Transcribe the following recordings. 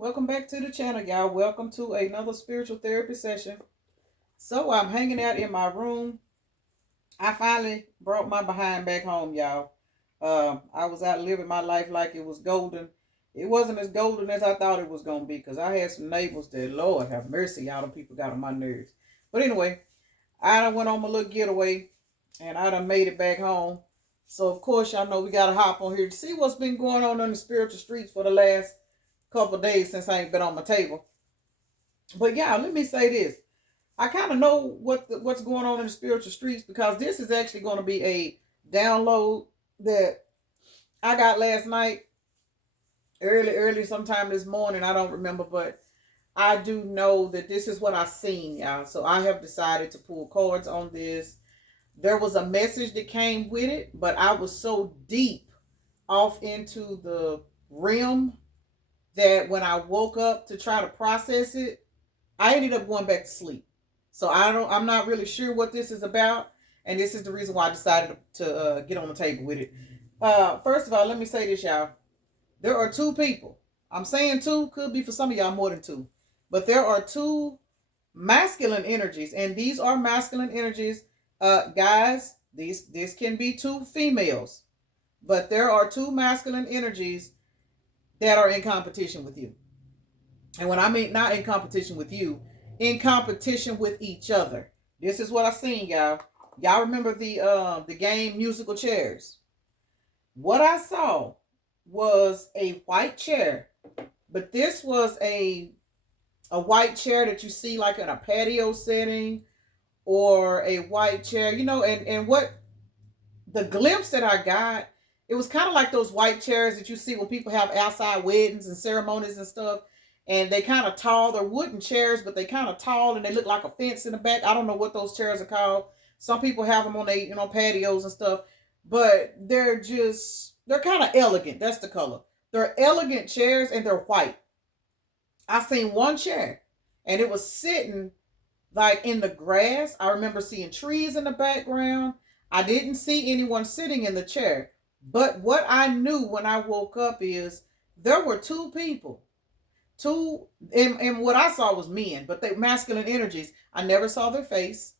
Welcome back to the channel, y'all. Welcome to another spiritual therapy session. So I'm hanging out in my room. I finally brought my behind back home, y'all. I was out living my life like it was golden. It wasn't as golden as I thought it was going to be because I had some neighbors that, Lord have mercy, y'all, them people got on my nerves. But anyway, I done went on my little getaway and I done made it back home. So, of course, y'all know we got to hop on here to see what's been going on the spiritual streets for the last couple of days since I ain't been on my table. But yeah, let me say this. I kind of know what's going on in the spiritual streets because this is actually going to be a download that I got last night, early, sometime this morning. I don't remember, but I do know that this is what I seen, y'all. So I have decided to pull cards on this. There was a message that came with it, but I was so deep off into the realm that when I woke up to try to process it, I ended up going back to sleep. So I'm not really sure what this is about, and this is the reason why I decided to get on the table with it. First of all, let me say this, y'all. There are two people. I'm saying two, could be for some of y'all more than two, but there are two masculine energies, and these are masculine energies. Guys, this can be two females, but there are two masculine energies that are in competition with you. And when I mean not in competition with you, in competition with each other. This is what I seen, y'all. Y'all remember the game musical chairs? What I saw was a white chair, but this was a white chair that you see like in a patio setting or a white chair, and what the glimpse that I got, it was kind of like those white chairs that you see when people have outside weddings and ceremonies and stuff. And they kind of tall. They're wooden chairs, but they kind of tall and they look like a fence in the back. I don't know what those chairs are called. Some people have them on their, patios and stuff. But they're kind of elegant. That's the color. They're elegant chairs and they're white. I seen one chair and it was sitting like in the grass. I remember seeing trees in the background. I didn't see anyone sitting in the chair. But what I knew when I woke up is there were two people. Two, and what I saw was men, but they masculine energies. I never saw their face.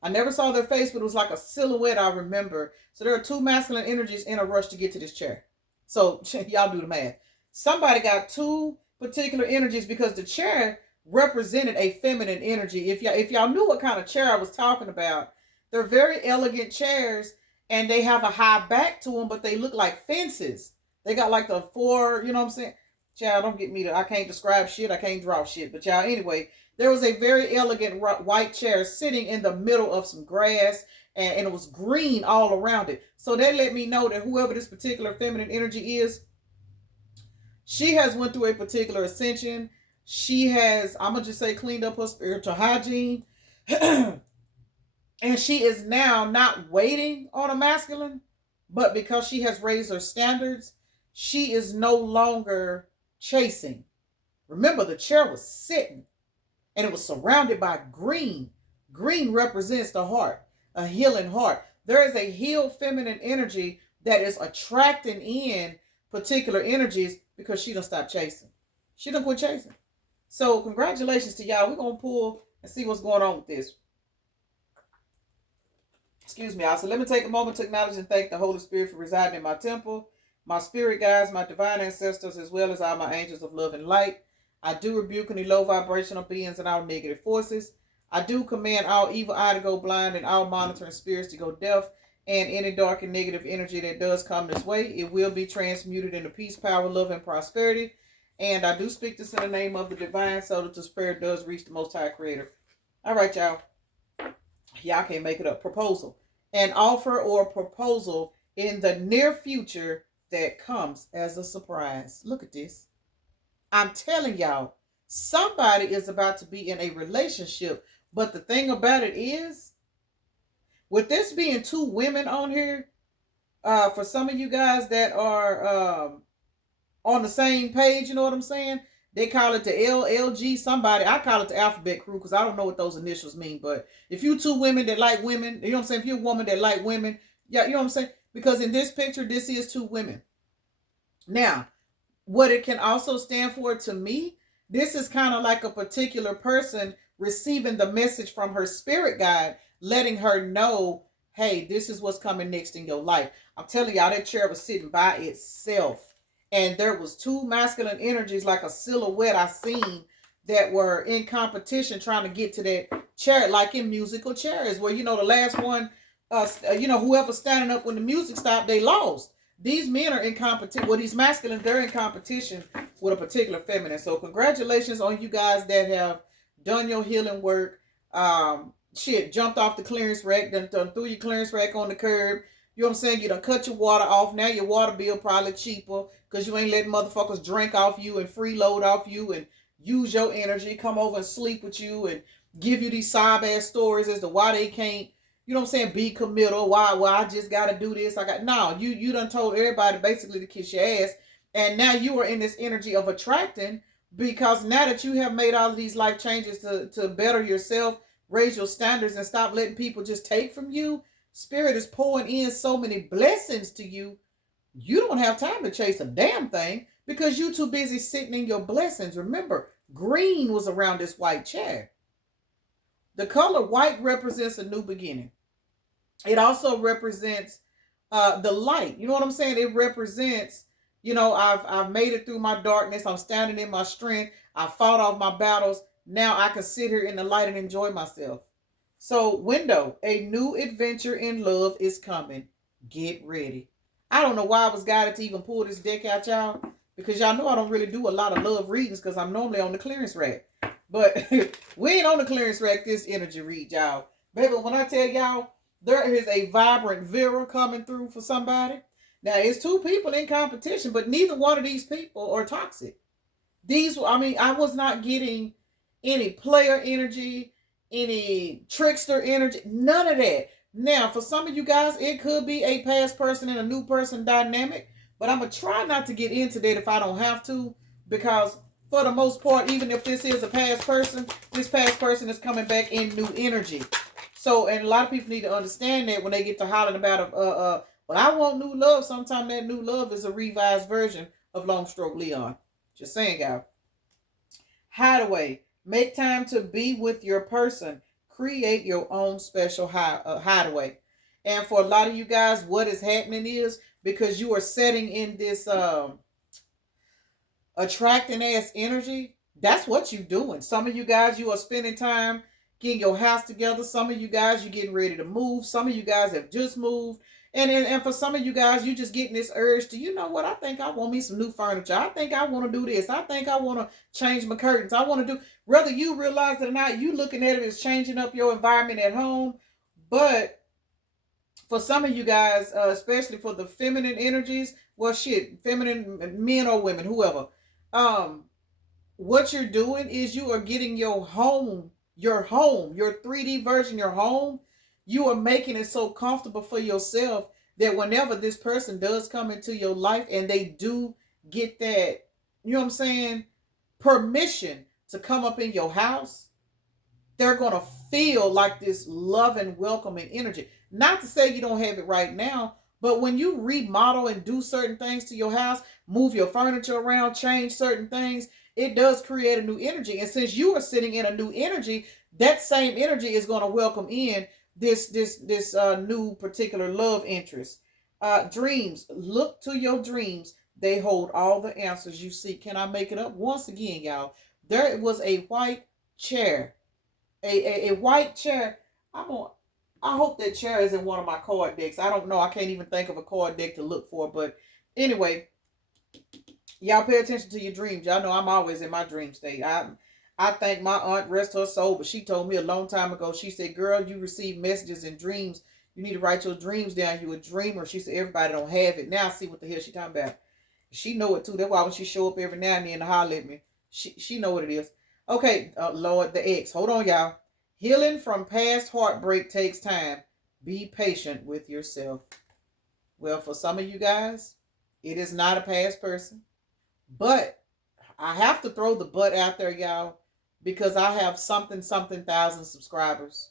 But it was like a silhouette I remember. So there are two masculine energies in a rush to get to this chair. So y'all do the math. Somebody got two particular energies because the chair represented a feminine energy. If y'all knew what kind of chair I was talking about, they're very elegant chairs and they have a high back to them, but they look like fences. They got like the four, you know what I'm saying? Child, don't get me to, I can't describe shit, I can't draw shit. But y'all, anyway, there was a very elegant white chair sitting in the middle of some grass, and it was green all around it. So that let me know that whoever this particular feminine energy is, she has went through a particular ascension. She has, I'm going to just say, cleaned up her spiritual hygiene. And she is now not waiting on a masculine, but because she has raised her standards, she is no longer chasing. Remember, the chair was sitting and it was surrounded by green. Green represents the heart, a healing heart. There is a healed feminine energy that is attracting in particular energies because she don't stop chasing. She don't quit chasing. So congratulations to y'all. We're going to pull and see what's going on with this. Excuse me, y'all. So let me take a moment to acknowledge and thank the Holy Spirit for residing in my temple, my spirit guides, my divine ancestors, as well as all my angels of love and light. I do rebuke any low vibrational beings and all negative forces. I do command all evil eye to go blind and all monitoring spirits to go deaf, and any dark and negative energy that does come this way, it will be transmuted into peace, power, love, and prosperity. And I do speak this in the name of the divine so that the spirit does reach the Most High Creator. All right, y'all. Y'all can't make it up. Proposal. An offer or proposal in the near future that comes as a surprise. Look at this. I'm telling y'all, somebody is about to be in a relationship. But the thing about it is, with this being two women on here, for some of you guys that are on the same page, you know what I'm saying? They call it the LLG somebody. I call it the alphabet crew because I don't know what those initials mean. But if you two women that like women, you know what I'm saying? If you're a woman that like women, yeah, you know what I'm saying? Because in this picture, this is two women. Now, What it can also stand for to me, this is kind of like a particular person receiving the message from her spirit guide, letting her know, hey, this is what's coming next in your life. I'm telling y'all, that chair was sitting by itself. And there was two masculine energies, like a silhouette I seen, that were in competition trying to get to that chair, like in musical chairs, where, you know, the last one, whoever standing up when the music stopped, they lost. These men are in competition. Well, these masculines, they're in competition with a particular feminine. So congratulations on you guys that have done your healing work. Jumped off the clearance rack, done threw your clearance rack on the curb. You know what I'm saying? You done cut your water off. Now your water bill probably cheaper because you ain't letting motherfuckers drink off you and freeload off you and use your energy, come over and sleep with you and give you these sob ass stories as to why they can't, you know what I'm saying, be committal. Why I just gotta do this. You done told everybody basically to kiss your ass. And now you are in this energy of attracting, because now that you have made all of these life changes to better yourself, raise your standards, and stop letting people just take from you, Spirit is pouring in so many blessings to you. You don't have time to chase a damn thing because you too busy sitting in your blessings. Remember, green was around this white chair. The color white represents a new beginning. It also represents the light. You know what I'm saying? It represents, I've made it through my darkness. I'm standing in my strength. I fought off my battles. Now I can sit here in the light and enjoy myself. So, window, a new adventure in love is coming. Get ready. I don't know why I was guided to even pull this deck out, y'all, because y'all know I don't really do a lot of love readings because I'm normally on the clearance rack. But we ain't on the clearance rack this energy read, y'all. Baby, when I tell y'all, there is a vibrant Vera coming through for somebody. Now, it's two people in competition, but neither one of these people are toxic. I was not getting any player energy, any trickster energy, none of that. Now, for some of you guys, it could be a past person and a new person dynamic, but I'm going to try not to get into that if I don't have to, because for the most part, even if this is a past person, this past person is coming back in new energy. So, and a lot of people need to understand that when they get to hollering about, well, I want new love. Sometimes that new love is a revised version of Long Stroke Leon. Just saying, y'all. Hideaway. Make time to be with your person. Create your own special hideaway. And for a lot of you guys, what is happening is because you are setting in this attracting ass energy, that's what you doing. Some of you guys, you are spending time getting your house together. Some of you guys, you're getting ready to move. Some of you guys have just moved. And for some of you guys, you just getting this urge to, you know what, I think I want me some new furniture. I think I want to do this. I think I want to change my curtains. I want to do, whether you realize it or not, you looking at it as changing up your environment at home. But for some of you guys, especially for the feminine energies, well, shit, feminine men or women, whoever, um, what you're doing is you are getting your home, your 3D version, your home. You are making it so comfortable for yourself that whenever this person does come into your life and they do get that, you know what I'm saying, permission to come up in your house, they're going to feel like this love and welcoming energy. Not to say you don't have it right now, but when you remodel and do certain things to your house, move your furniture around, change certain things, it does create a new energy. And since you are sitting in a new energy, that same energy is going to welcome in this new particular love interest. Dreams. Look to your dreams. They hold all the answers you seek. Can I make it up? Once again, y'all, there was a white chair. A white chair. I hope that chair is in one of my card decks. I don't know. I can't even think of a card deck to look for. But anyway, y'all pay attention to your dreams. Y'all know I'm always in my dream state. I thank my aunt, rest her soul, but she told me a long time ago, she said, girl, you receive messages and dreams. You need to write your dreams down. You a dreamer. She said, everybody don't have it. Now I see what the hell she talking about. She know it too. That's why when she show up every now and then to holler at me, she know what it is. Okay, Lord, the X. Hold on, y'all. Healing from past heartbreak takes time. Be patient with yourself. Well, for some of you guys, it is not a past person. But I have to throw the but out there, y'all, because I have something thousand subscribers.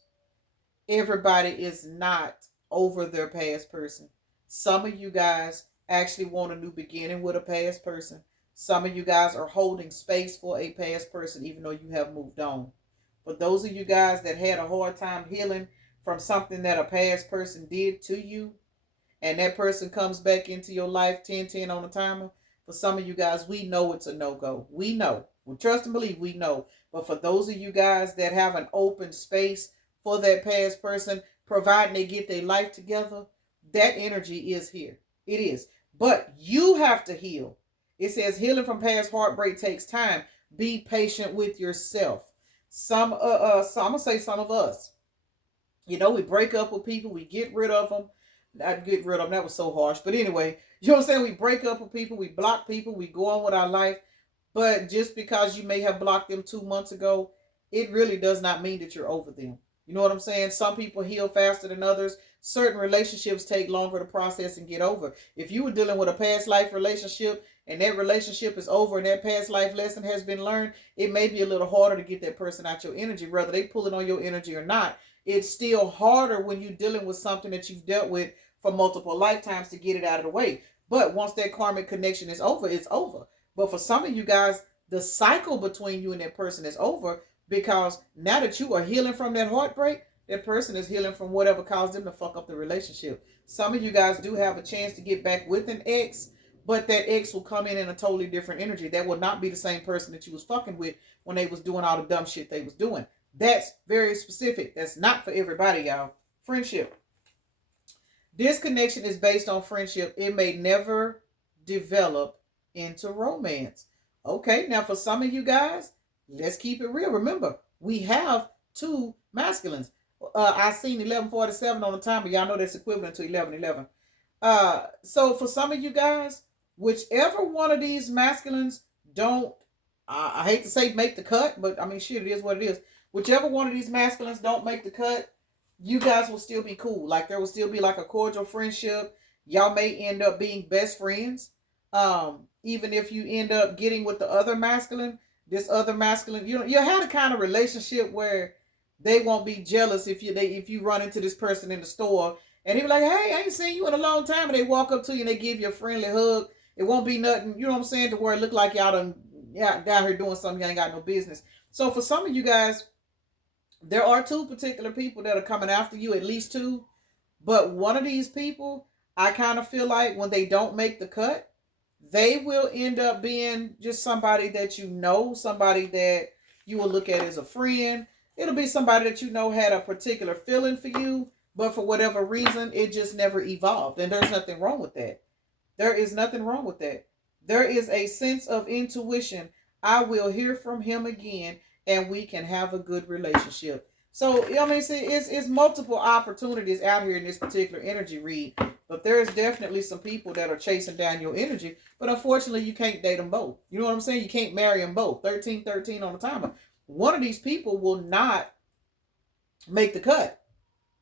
Everybody is not over their past person. Some of you guys actually want a new beginning with a past person. Some of you guys are holding space for a past person, even though you have moved on. For those of you guys that had a hard time healing from something that a past person did to you, and that person comes back into your life 10-10 on the timer, for some of you guys, we know it's a no-go. We know. We trust and believe we know. But for those of you guys that have an open space for that past person, providing they get their life together, that energy is here. It is. But you have to heal. It says healing from past heartbreak takes time. Be patient with yourself. I'm gonna say some of us. We break up with people, we get rid of them. Not get rid of them, that was so harsh. But anyway, you know what I'm saying? We break up with people, we block people, we go on with our life. But just because you may have blocked them 2 months ago, it really does not mean that you're over them. You know what I'm saying? Some people heal faster than others. Certain relationships take longer to process and get over. If you were dealing with a past life relationship and that relationship is over and that past life lesson has been learned, it may be a little harder to get that person out your energy, whether they pull it on your energy or not. It's still harder when you're dealing with something that you've dealt with for multiple lifetimes to get it out of the way. But once that karmic connection is over, it's over. But for some of you guys, the cycle between you and that person is over, because now that you are healing from that heartbreak, that person is healing from whatever caused them to fuck up the relationship. Some of you guys do have a chance to get back with an ex, but that ex will come in a totally different energy. That will not be the same person that you was fucking with when they was doing all the dumb shit they was doing. That's very specific. That's not for everybody, y'all. Friendship. This connection is based on friendship. It may never develop into romance. Okay, now for some of you guys, let's keep it real. Remember, we have two masculines. I seen 1147 on the timer. Y'all know that's equivalent to 1111. So for some of you guys, whichever one of these masculines don't, I hate to say make the cut, but I mean, shit, it is what it is. Whichever one of these masculines don't make the cut, you guys will still be cool. Like there will still be like a cordial friendship. Y'all may end up being best friends. Even if you end up getting with the other masculine, this other masculine, you have the kind of relationship where they won't be jealous if you run into this person in the store and they be like, hey, I ain't seen you in a long time, and they walk up to you and they give you a friendly hug. It won't be nothing, you know what I'm saying, to where it look like y'all down here doing something you ain't got no business. So for some of you guys, there are two particular people that are coming after you, at least two. But one of these people, I kind of feel like when they don't make the cut, they will end up being just somebody that you know, somebody that you will look at as a friend. It'll be somebody that you know had a particular feeling for you, but for whatever reason, it just never evolved. And there's nothing wrong with that. There is nothing wrong with that. There is a sense of intuition. I will hear from him again and we can have a good relationship. So, I mean, see, it's multiple opportunities out here in this particular energy read. But there's definitely some people that are chasing down your energy. But unfortunately, you can't date them both. You know what I'm saying? You can't marry them both. 13-13 on the timer. One of these people will not make the cut.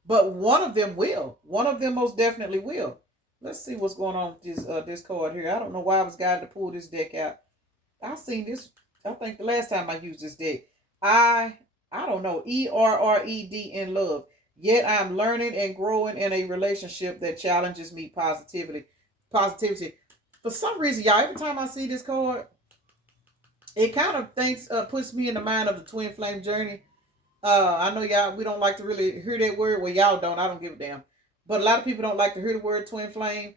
But one of them will. One of them most definitely will. Let's see what's going on with this card here. I don't know why I was guided to pull this deck out. I seen this, I think the last time I used this deck. I don't know. ERRED in love. Yet I'm learning and growing in a relationship that challenges me positively. Positivity. For some reason, y'all, every time I see this card, it kind of puts me in the mind of the twin flame journey. I know y'all, we don't like to really hear that word. Well, y'all don't. I don't give a damn. But a lot of people don't like to hear the word twin flame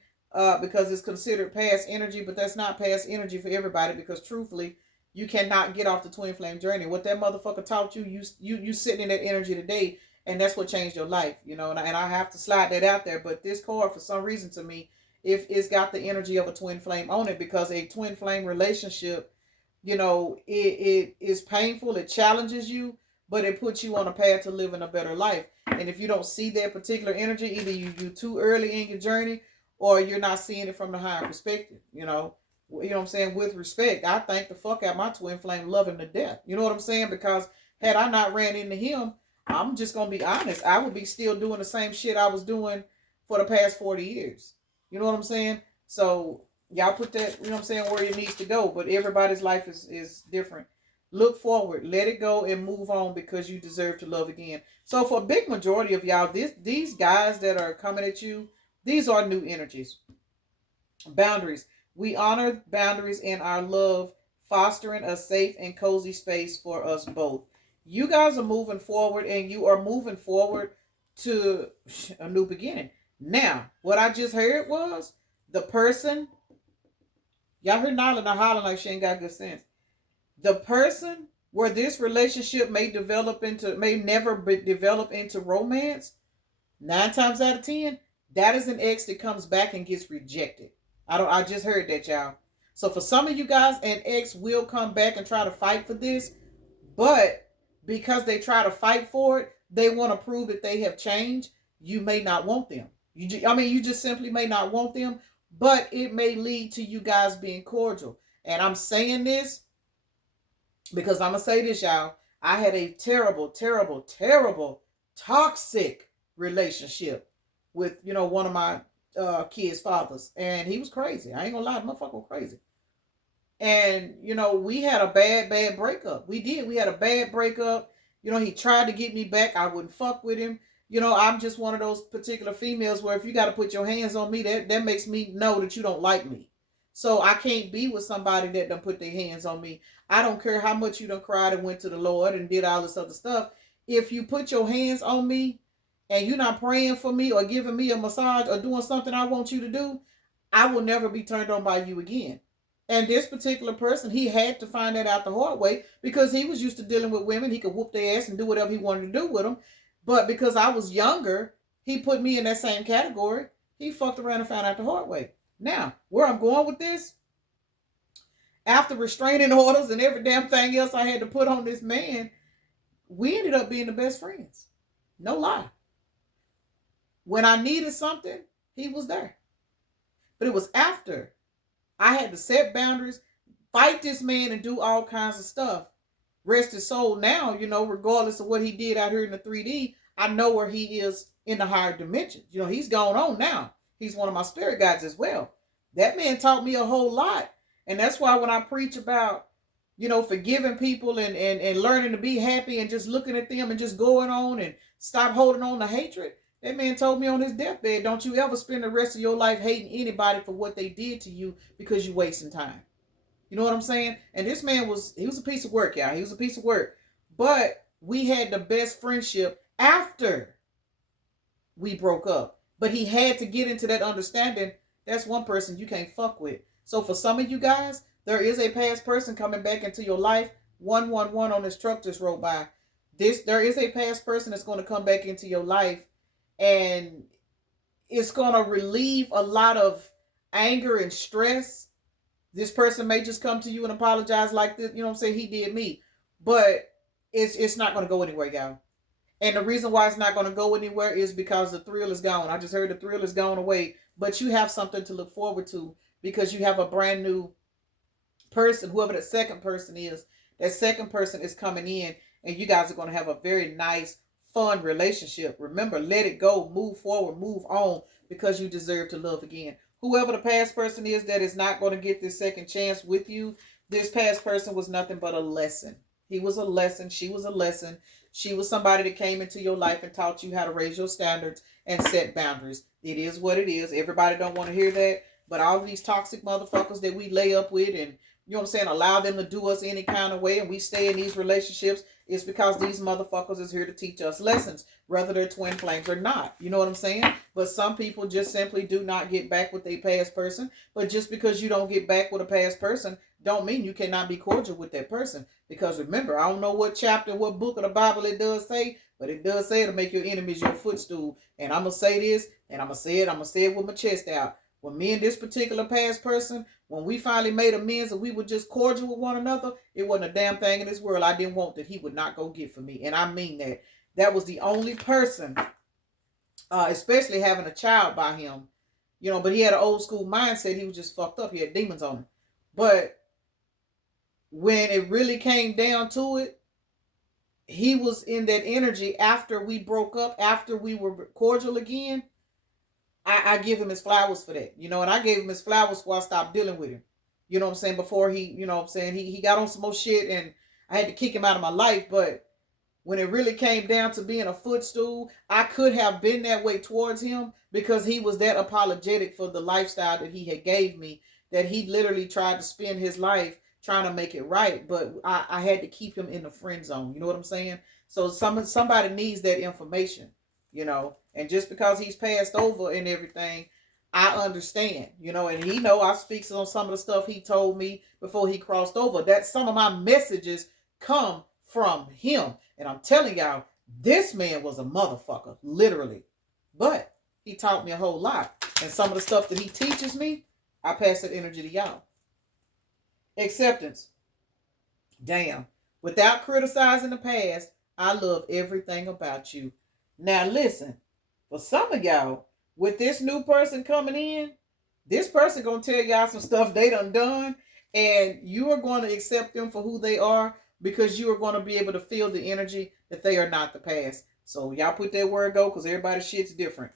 because it's considered past energy. But that's not past energy for everybody, because truthfully, you cannot get off the twin flame journey. What that motherfucker taught you, you sitting in that energy today, and that's what changed your life, you know. And I have to slide that out there. But this card, for some reason, to me, if it's got the energy of a twin flame on it, because a twin flame relationship, you know, it is painful. It challenges you, but it puts you on a path to living a better life. And if you don't see that particular energy, either you too early in your journey, or you're not seeing it from the higher perspective, you know. You know what I'm saying? With respect, I thank the fuck out my twin flame, love him to death. You know what I'm saying? Because had I not ran into him, I'm just going to be honest, I would be still doing the same shit I was doing for the past 40 years. You know what I'm saying? So y'all put that, you know what I'm saying, where it needs to go. But everybody's life is different. Look forward, let it go, and move on, because you deserve to love again. So for a big majority of y'all, these guys that are coming at you, these are new energies. Boundaries. We honor boundaries in our love, fostering a safe and cozy space for us both. You guys are moving forward, and you are moving forward to a new beginning. Now, what I just heard was the person, y'all heard Nyla not hollering like she ain't got good sense. The person where this relationship may never develop into romance, 9 times out of 10, that is an ex that comes back and gets rejected. I just heard that, y'all. So for some of you guys, an ex will come back and try to fight for this, but because they try to fight for it, they want to prove that they have changed. You may not want them. You just simply may not want them, but it may lead to you guys being cordial. And I'm saying this because I'm gonna say this, y'all. I had a terrible, terrible, terrible, toxic relationship with one of my kids' fathers, and he was crazy. I ain't gonna lie, the motherfucker was crazy. And we had a bad breakup. We had a bad breakup. He tried to get me back. I wouldn't fuck with him. I'm just one of those particular females where if you got to put your hands on me, that makes me know that you don't like me. So I can't be with somebody that don't put their hands on me. I don't care how much you done cried and went to the Lord and did all this other stuff. If you put your hands on me and you're not praying for me or giving me a massage or doing something I want you to do, I will never be turned on by you again. And this particular person, he had to find that out the hard way because he was used to dealing with women. He could whoop their ass and do whatever he wanted to do with them. But because I was younger, he put me in that same category. He fucked around and found out the hard way. Now, where I'm going with this, after restraining orders and every damn thing else I had to put on this man, we ended up being the best friends. No lie. When I needed something, he was there. But it was after I had to set boundaries, fight this man, and do all kinds of stuff. Rest his soul now, regardless of what he did out here in the 3D, I know where he is in the higher dimensions. He's gone on now. He's one of my spirit guides as well. That man taught me a whole lot. And that's why when I preach about, forgiving people and learning to be happy and just looking at them and just going on and stop holding on to hatred, that man told me on his deathbed, don't you ever spend the rest of your life hating anybody for what they did to you because you're wasting time. You know what I'm saying? And this man was a piece of work, y'all. He was a piece of work. But we had the best friendship after we broke up. But he had to get into that understanding. That's one person you can't fuck with. So for some of you guys, there is a past person coming back into your life. 111 on this truck just rolled by. There is a past person that's going to come back into your life. And it's going to relieve a lot of anger and stress. This person may just come to you and apologize like this. You know what I'm saying? He did me. But it's not going to go anywhere, y'all. And the reason why it's not going to go anywhere is because the thrill is gone. I just heard the thrill is gone away. But you have something to look forward to because you have a brand new person, whoever the second person is. That second person is coming in and you guys are going to have a very nice, fun relationship. Remember, let it go, move forward, move on because you deserve to love again. Whoever the past person is that is not going to get this second chance with you, this past person was nothing but a lesson. He was a lesson. She was a lesson. She was somebody that came into your life and taught you how to raise your standards and set boundaries. It is what it is. Everybody don't want to hear that. But all these toxic motherfuckers that we lay up with and, you know what I'm saying, allow them to do us any kind of way and we stay in these relationships, it's because these motherfuckers is here to teach us lessons, whether they're twin flames or not. You know what I'm saying? But some people just simply do not get back with a past person. But just because you don't get back with a past person, don't mean you cannot be cordial with that person. Because remember, I don't know what chapter, what book of the Bible it does say, but it does say to make your enemies your footstool. And I'm going to say this, and I'm going to say it with my chest out. When me and this particular past person, when we finally made amends and we were just cordial with one another, it wasn't a damn thing in this world I didn't want that he would not go get for me. And I mean that. That was the only person, especially having a child by him, but he had an old school mindset. He was just fucked up. He had demons on him. But when it really came down to it, he was in that energy after we broke up, after we were cordial again. I give him his flowers for that, and I gave him his flowers before I stopped dealing with him. You know what I'm saying? Before he got on some more shit and I had to kick him out of my life. But when it really came down to being a footstool, I could have been that way towards him because he was that apologetic for the lifestyle that he had gave me that he literally tried to spend his life trying to make it right, but I had to keep him in the friend zone. You know what I'm saying? So somebody needs that information, and just because he's passed over and everything, I understand, and he know I speaks on some of the stuff he told me before he crossed over. That some of my messages come from him. And I'm telling y'all, this man was a motherfucker, literally. But he taught me a whole lot. And some of the stuff that he teaches me, I pass that energy to y'all. Acceptance. Damn. Without criticizing the past, I love everything about you. Now listen, for some of y'all, with this new person coming in, this person gonna tell y'all some stuff they done, and you are going to accept them for who they are because you are going to be able to feel the energy that they are not the past. So y'all put that word go, because everybody's shit's different.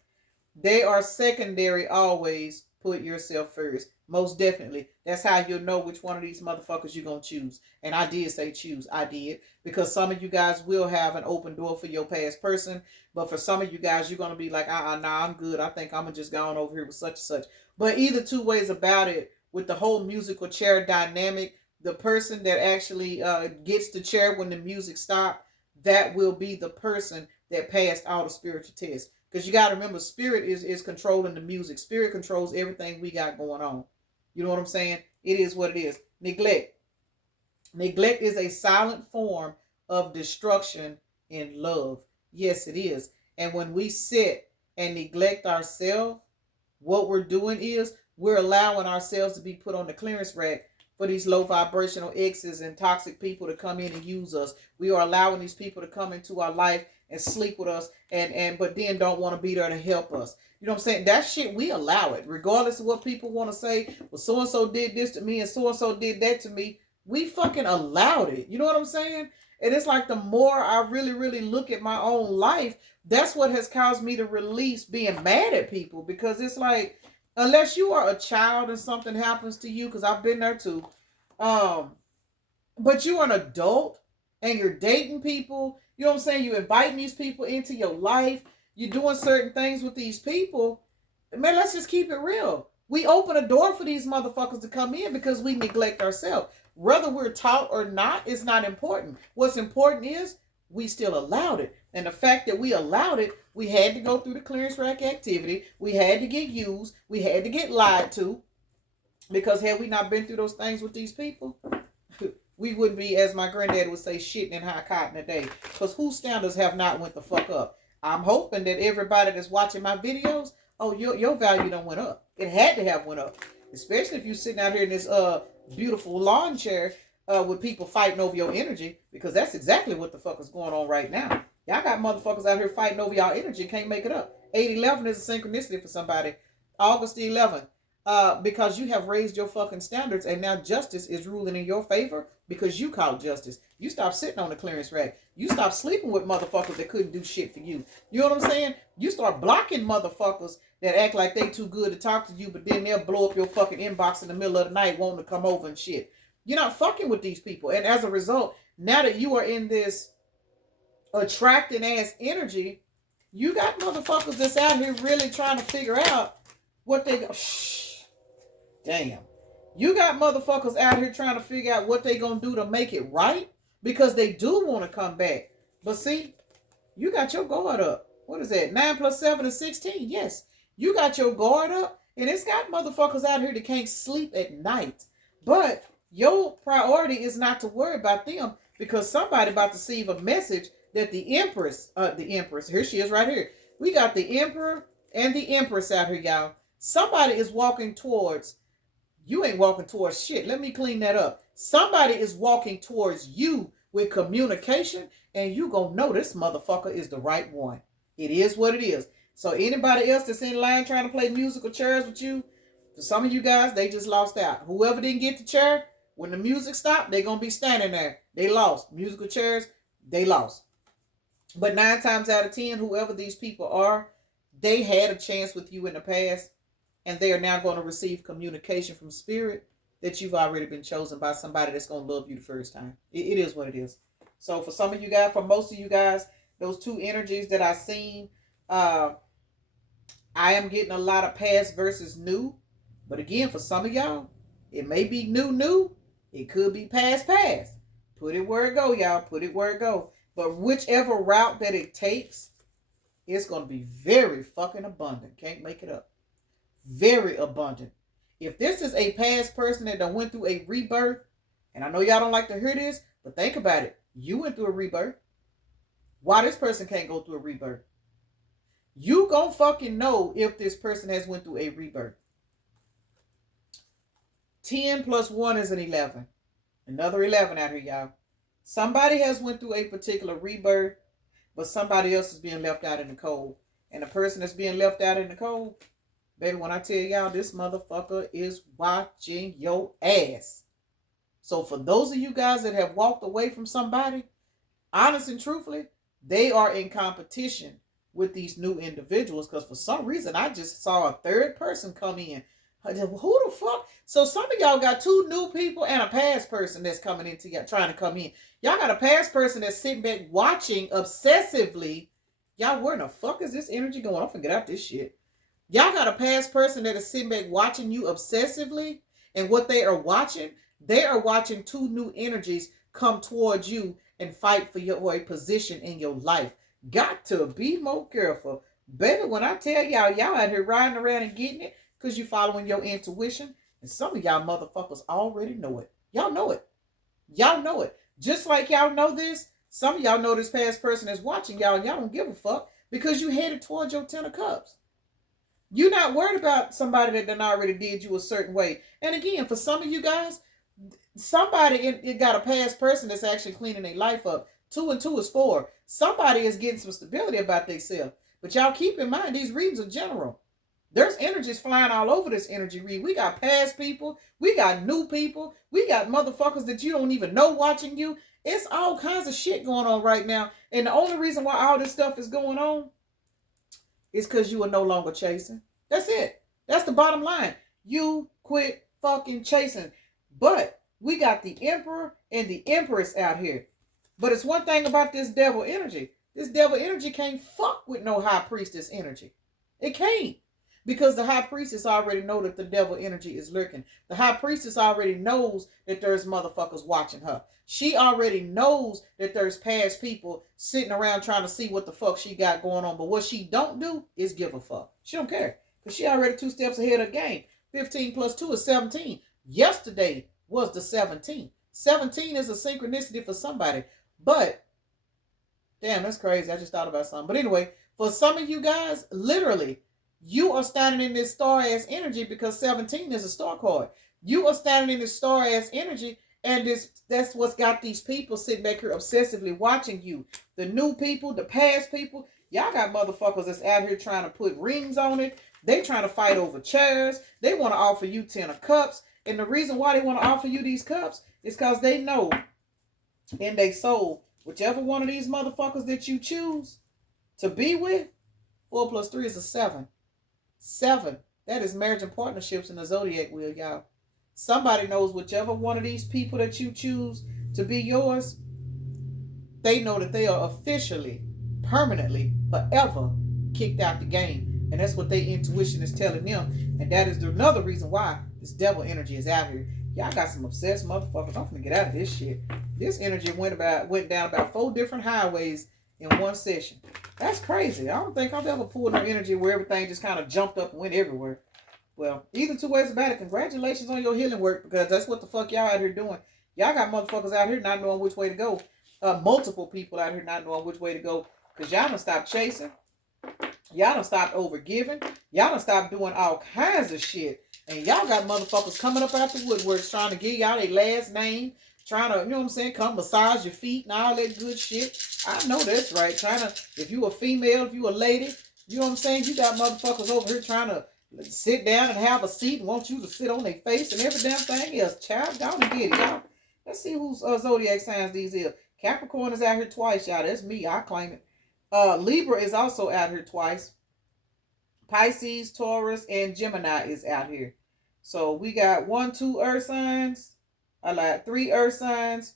They are secondary always. Put yourself first. Most definitely. That's how you'll know which one of these motherfuckers you're going to choose. And I did say choose. I did. Because some of you guys will have an open door for your past person. But for some of you guys, you're going to be like, nah, I'm good. I think I'm going to just go on over here with such and such. But either two ways about it, with the whole musical chair dynamic, the person that actually gets the chair when the music stops, that will be the person that passed all the spiritual tests. Because you got to remember, spirit is controlling the music. Spirit controls everything we got going on. You know what I'm saying? It is what it is. Neglect. Neglect is a silent form of destruction in love. Yes, it is. And when we sit and neglect ourselves, what we're doing is we're allowing ourselves to be put on the clearance rack for these low vibrational exes and toxic people to come in and use us. We are allowing these people to come into our life and sleep with us and but then don't want to be there to help us. You know what I'm saying? That shit, we allow it. Regardless of what people want to say, well, so-and-so did this to me and so-and-so did that to me. We fucking allowed it. You know what I'm saying? And it's like the more I really, really look at my own life, that's what has caused me to release being mad at people. Because it's like, unless you are a child and something happens to you, because I've been there too, but you're an adult and you're dating people, you know what I'm saying? You're inviting these people into your life. You're doing certain things with these people. Man, let's just keep it real. We open a door for these motherfuckers to come in because we neglect ourselves. Whether we're taught or not is not important. What's important is we still allowed it. And the fact that we allowed it, we had to go through the clearance rack activity. We had to get used. We had to get lied to. Because had we not been through those things with these people, we wouldn't be, as my granddad would say, shitting in high cotton today. Because whose standards have not went the fuck up? I'm hoping that everybody that's watching my videos, your value done went up. It had to have went up. Especially if you're sitting out here in this beautiful lawn chair with people fighting over your energy. Because that's exactly what the fuck is going on right now. Y'all got motherfuckers out here fighting over y'all energy. Can't make it up. 8/11 is a synchronicity for somebody. August the 11th. Because you have raised your fucking standards and now justice is ruling in your favor because you called justice. You stop sitting on the clearance rack. You stop sleeping with motherfuckers that couldn't do shit for you. You know what I'm saying? You start blocking motherfuckers that act like they too good to talk to you, but then they'll blow up your fucking inbox in the middle of the night wanting to come over and shit. You're not fucking with these people. And as a result, now that you are in this attracting ass energy, you got motherfuckers that's out here really trying to figure out what they go. Damn. You got motherfuckers out here trying to figure out what they gonna do to make it right because they do want to come back. But see, you got your guard up. What is that? 9 plus 7 is 16. Yes. You got your guard up, and it's got motherfuckers out here that can't sleep at night. But your priority is not to worry about them because somebody about to receive a message that the Empress, here she is right here. We got the Emperor and the Empress out here, y'all. Somebody is walking towards. You ain't walking towards shit. Let me clean that up. Somebody is walking towards you with communication, and you gonna know this motherfucker is the right one. It is what it is. So anybody else that's in line trying to play musical chairs with you, for some of you guys, they just lost out. Whoever didn't get the chair, when the music stopped, they gonna be standing there. They lost. Musical chairs, they lost. But 9 times out of 10, whoever these people are, they had a chance with you in the past. And they are now going to receive communication from spirit that you've already been chosen by somebody that's going to love you the first time. It is what it is. So for some of you guys, for most of you guys, those two energies that I've seen, I am getting a lot of past versus new. But again, for some of y'all, It may be new. It could be past. Put it where it go, y'all. Put it where it go. But whichever route that it takes, it's going to be very fucking abundant. Can't make it up. Very abundant. If this is a past person that done went through a rebirth, and I know y'all don't like to hear this, but think about it. You went through a rebirth. Why this person can't go through a rebirth? You gonna fucking know if this person has went through a rebirth. 10 plus 1 is an 11. Another 11 out here, y'all. Somebody has went through a particular rebirth, but somebody else is being left out in the cold. And the person that's being left out in the cold, baby, when I tell y'all, this motherfucker is watching your ass. So for those of you guys that have walked away from somebody, honest and truthfully, they are in competition with these new individuals, because for some reason I just saw a third person come in. Who the fuck? So some of y'all got 2 new people and a past person that's coming into y'all, trying to come in. Y'all got a past person that's sitting back watching obsessively. Y'all, where the fuck is this energy going? I'm finna get out this shit. Y'all got a past person that is sitting back watching you obsessively, and what they are watching 2 new energies come towards you and fight for your position in your life. Got to be more careful. Baby, when I tell y'all out here riding around and getting it, because you following your intuition, and some of y'all motherfuckers already know it. Y'all know it. Y'all know it. Just like y'all know this, some of y'all know this past person is watching y'all, and y'all don't give a fuck because you headed towards your 10 of cups. You're not worried about somebody that done already did you a certain way. And again, for some of you guys, somebody it got a past person that's actually cleaning their life up. 2 and 2 is 4. Somebody is getting some stability about themselves. But y'all keep in mind, these readings are general. There's energies flying all over this energy read. We got past people. We got new people. We got motherfuckers that you don't even know watching you. It's all kinds of shit going on right now. And the only reason why all this stuff is going on is because you are no longer chasing. That's it. That's the bottom line. You quit fucking chasing. But we got the Emperor and the Empress out here. But it's one thing about this devil energy. This devil energy can't fuck with no high priestess energy. It can't. Because the high priestess already know that the devil energy is lurking. The high priestess already knows that there's motherfuckers watching her. She already knows that there's past people sitting around trying to see what the fuck she got going on. But what she don't do is give a fuck. She don't care. Because she already 2 steps ahead of the game. 15 plus 2 is 17. Yesterday was the 17th. 17 is a synchronicity for somebody. But, damn, that's crazy. I just thought about something. But anyway, for some of you guys, literally, you are standing in this star-ass energy because 17 is a star card. You are standing in this star-ass energy, and that's what's got these people sitting back here obsessively watching you. The new people, the past people. Y'all got motherfuckers that's out here trying to put rings on it. They trying to fight over chairs. They want to offer you 10 of cups. And the reason why they want to offer you these cups is because they know in their soul, whichever one of these motherfuckers that you choose to be with, 4 plus 3 is a 7. 7. That is marriage and partnerships in the zodiac wheel, y'all. Somebody knows whichever one of these people that you choose to be yours, they know that they are officially, permanently, forever kicked out the game. And that's what their intuition is telling them. And that is another reason why this devil energy is out here. Y'all got some obsessed motherfuckers. I'm finna get out of this shit. This energy went down about 4 different highways in one session. That's crazy. I don't think I've ever pulled no energy where everything just kind of jumped up and went everywhere. Well, either 2 ways about it, congratulations on your healing work, because that's what the fuck y'all out here doing. Y'all got motherfuckers out here not knowing which way to go. Multiple people out here not knowing which way to go, because y'all done stopped chasing. Y'all done stopped over giving. Y'all done stopped doing all kinds of shit. And y'all got motherfuckers coming up out the woodworks trying to give y'all their last name, trying to, you know what I'm saying, come massage your feet and all that good shit. I know that's right. Trying to, if you a female, if you a lady, you know what I'm saying, you got motherfuckers over here trying to sit down and have a seat and want you to sit on their face and every damn thing else. Child, y'all get it, y'all. Let's see whose zodiac signs these is. Capricorn is out here twice, y'all. That's me. I claim it. Libra is also out here twice. Pisces, Taurus, and Gemini is out here. So we got 1, 2 earth signs. I like 3 earth signs.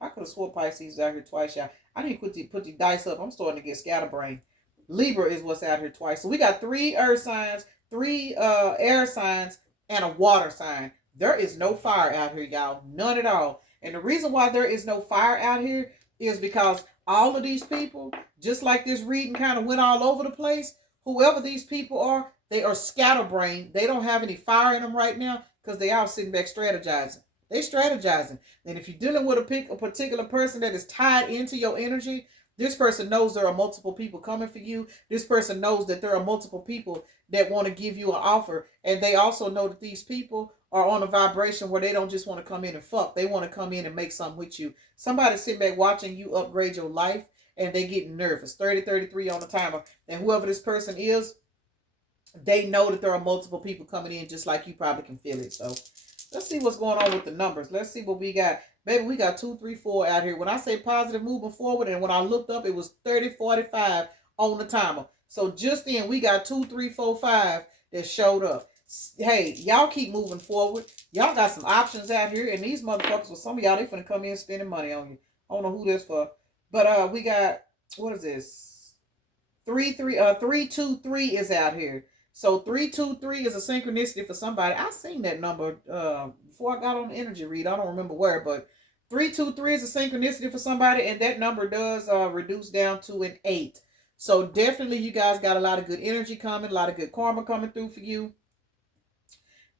I could have swore Pisces is out here twice, y'all. I need to put the dice up. I'm starting to get scatterbrained. Libra is what's out here twice. So we got 3 earth signs, 3 air signs, and a water sign. There is no fire out here, y'all. None at all. And the reason why there is no fire out here is because all of these people, just like this reading kind of went all over the place, whoever these people are, they are scatterbrained. They don't have any fire in them right now because they all sitting back strategizing. They strategizing. And if you're dealing with a particular person that is tied into your energy, this person knows there are multiple people coming for you. This person knows that there are multiple people that want to give you an offer. And they also know that these people are on a vibration where they don't just want to come in and fuck. They want to come in and make something with you. Somebody sit back watching you upgrade your life and they getting nervous. 30-33 on the timer. And whoever this person is, they know that there are multiple people coming in just like you probably can feel it. So let's see what's going on with the numbers. Let's see what we got. Baby, we got 2, 3, 4 out here. When I say positive moving forward, and when I looked up, it was 30-45 on the timer. So just then, we got 2, 3, 4, 5 that showed up. Hey, y'all keep moving forward. Y'all got some options out here, and these motherfuckers, well, some of y'all, they finna come in spending money on you. I don't know who this for. But we got, what is this? 323 is out here. So 323 is a synchronicity for somebody. I seen that number before I got on the energy read. I don't remember where, but 323 is a synchronicity for somebody, and that number does reduce down to an 8. So definitely you guys got a lot of good energy coming, a lot of good karma coming through for you.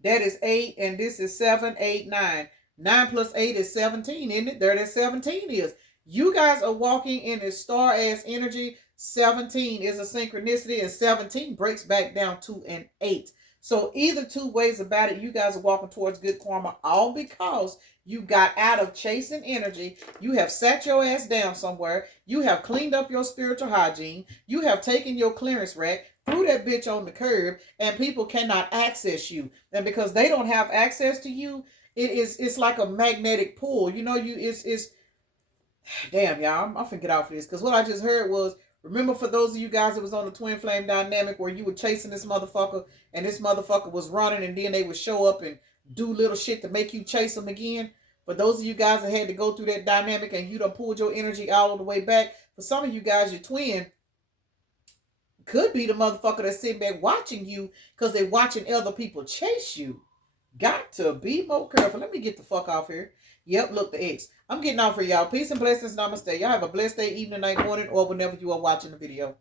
That is 8, and this is 7, 8, 9. 9 plus 8 is 17, isn't it? There that 17 is. You guys are walking in a star-ass energy. 17 is a synchronicity, and 17 breaks back down to an 8. So either two ways about it, you guys are walking towards good karma, all because you got out of chasing energy. You have sat your ass down somewhere. You have cleaned up your spiritual hygiene. You have taken your clearance rack, threw that bitch on the curb, and people cannot access you. And because they don't have access to you, it's like a magnetic pull. You know, it's damn, y'all. I'm finna get off of this because what I just heard was, remember, for those of you guys that was on the twin flame dynamic where you were chasing this motherfucker and this motherfucker was running, and then they would show up and do little shit to make you chase them again. For those of you guys that had to go through that dynamic and you done pulled your energy all the way back, for some of you guys, your twin could be the motherfucker that's sitting back watching you because they're watching other people chase you. Got to be more careful. Let me get the fuck off here. Yep, look, the X. I'm getting off for y'all. Peace and blessings. Namaste. Y'all have a blessed day, evening, night, morning, or whenever you are watching the video.